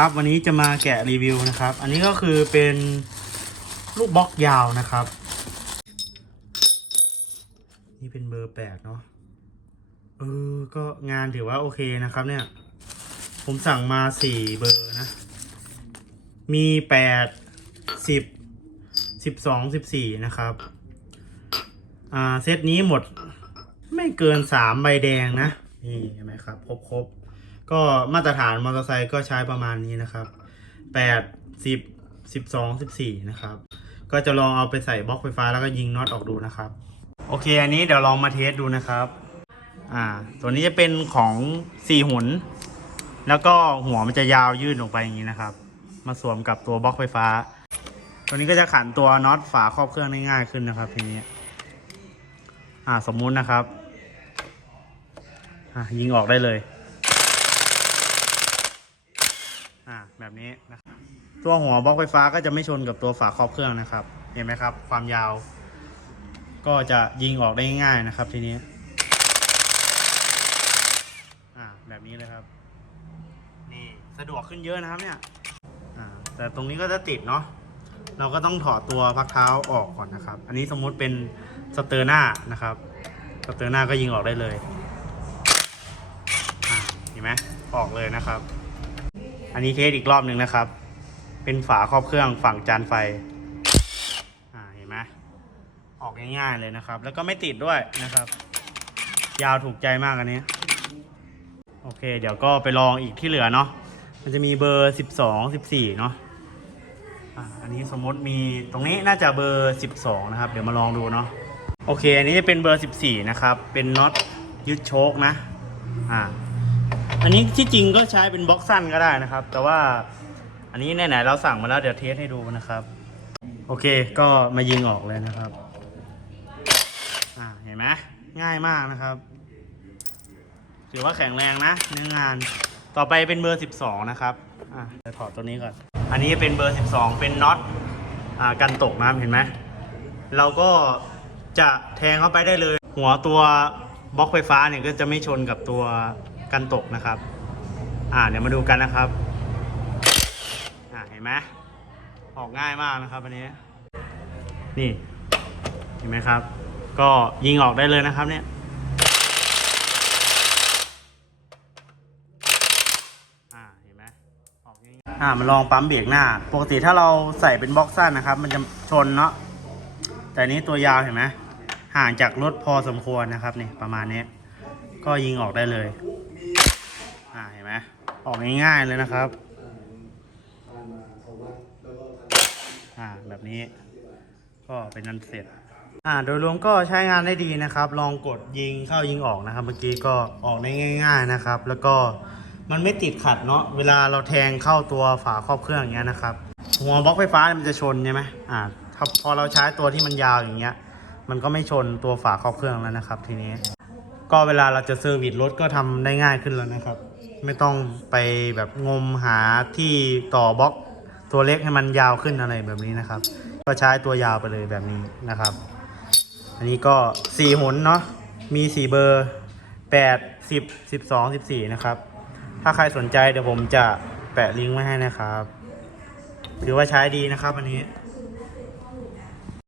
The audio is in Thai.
ครับวันนี้จะมาแกะรีวิวนะครับ อันนี้ก็คือเป็นลูกบล็อกยาวนะครับ นี่เป็นเบอร์แปดเนาะเออก็งานถือว่าโอเคนะครับ เนี่ย ผมสั่งมาสี่เบอร์นะ มีแปดสิบสิบสองสิบสี่นะครับ อ่าเซตนี้หมดไม่เกินสามใบแดงนะ นี่เห็นไหมครับ ครบครบ ก็มาตรฐานมอเตอร์ไซค์ก็ใช้ประมาณนี้นะครับแปดสิบสิบสองสิบสี่นะครับ ก็จะลองเอาไปใส่บล็อกไฟฟ้าแล้วก็ยิงน็อตออกดูนะครับ โอเค อันนี้เดี๋ยวลองมาเทสดูนะครับ อ่า ตัวนี้จะเป็นของสี่หุน แล้วก็หัวมันจะยาวยื่นออกไปอย่างนี้นะครับ มาสวมกับตัวบล็อกไฟฟ้า ตัวนี้ก็จะขันตัวน็อตฝาครอบเครื่องได้ง่ายขึ้นนะครับทีนี้ อ่า สมมุตินะครับ อ่ายิงออกได้เลย อ่า แบบนี้นะตัวหัวบล็อกไฟฟ้าก็จะไม่ชนกับตัวฝาครอบเครื่องนะครับ เห็นไหมครับ ความยาว ก็จะยิงออกได้ง่ายนะครับทีนี้อ่าแบบนี้เลยครับ นี่สะดวกขึ้นเยอะนะครับเนี่ยอ่าแต่ตรงนี้ก็จะติดเนาะเราก็ต้องถอดตัวพักเท้าออกก่อนนะครับ อันนี้สมมุติเป็นสเตอร์หน้านะครับ สเตอร์หน้าก็ยิงออกได้เลยอ่าเห็นไหมออกเลยนะครับ อันนี้เทสอีกรอบหนึ่งนะครับ เป็นฝาครอบเครื่องฝั่งจานไฟอ่าเห็นไหมออกง่ายๆเลยนะครับ แล้วก็ไม่ติดด้วยนะครับ ยาวถูกใจมากอันนี้ โอเค เดี๋ยวก็ไปลองอีกที่เหลือเนาะมันจะมีเบอร์ 12 14 เนาะอ่าอันนี้สมมติมีตรงนี้น่าจะเบอร์ 12 นะครับ เดี๋ยวมาลองดูเนาะโอเค อันนี้จะเป็นเบอร์ 14 นะครับ เป็นน็อตยึดโชคนะ อ่า อันนี้ที่จริงก็ใช้เป็นบล็อกสั้นก็ได้นะครับ แต่ว่าอันนี้ไหนๆเราสั่งมาแล้วเดี๋ยวเทสให้ดูนะครับ โอเคก็มายิงออกเลยนะครับอ่าเห็นไหมง่ายมากนะครับ ถือว่าแข็งแรงนะเนื้องานต่อไปเป็นเบอร์ 12 นะครับอะเดี๋ยวถอดตัวนี้ก่อน อันนี้เป็นเบอร์ 12 เป็นน็อตอ่ากันตกน้ำเห็นไหมเราก็จะแทงเข้าไปได้เลย หัวตัวบล็อกไฟฟ้าเนี่ยก็จะไม่ชนกับตัว กันตกนะครับ อ่าเดี๋ยวมาดูกันนะครับอ่าเห็นไหมออกง่ายมากนะครับอันนี้ นี่เห็นไหมครับ ก็ยิงออกได้เลยนะครับเนี่ยอ่าเห็นไหมออกง่ายอ่ามาลองปั๊มเบรกหน้า ปกติถ้าเราใส่เป็นบ็อกสั้นนะครับ มันจะชนเนาะแต่อันนี้ตัวยาวเห็นไหมห่างจากรถพอสมควรนะครับนี่ประมาณนี้ ก็ยิงออกได้เลย ออกง่ายๆเลยนะครับอ่าแบบนี้ ก็เป็นนันเสร็จ อ่าโดยรวมก็ใช้งานได้ดีนะครับ ลองกดยิงเข้ายิงออกนะครับ เมื่อกี้ก็ออกได้ง่าย ๆนะครับ แล้วก็มันไม่ติดขัดเนาะเวลาเราแทงเข้าตัวฝาครอบเครื่องอย่างเงี้ยนะครับหัวบล็อกไฟฟ้ามันจะชนใช่ไหมอ่าถ้าพอเราใช้ตัวที่มันยาวอย่างเงี้ย มันก็ไม่ชนตัวฝาครอบเครื่องแล้วนะครับ ทีนี้ ก็เวลาเราจะเซอร์วิสรถก็ทำได้ง่ายขึ้นแล้วนะครับ ไม่ต้องไปแบบงมหาที่ต่อบล็อกตัวเล็กให้มันยาวขึ้นอะไรแบบนี้นะครับ ก็ใช้ตัวยาวไปเลยแบบนี้นะครับ อันนี้ก็สี่หนเนาะมีสี่เบอร์แปดสิบสิบสองสิบสี่นะครับ ถ้าใครสนใจเดี๋ยวผมจะแปะลิงก์ไว้ให้นะครับ ถือว่าใช้ดีนะครับอันนี้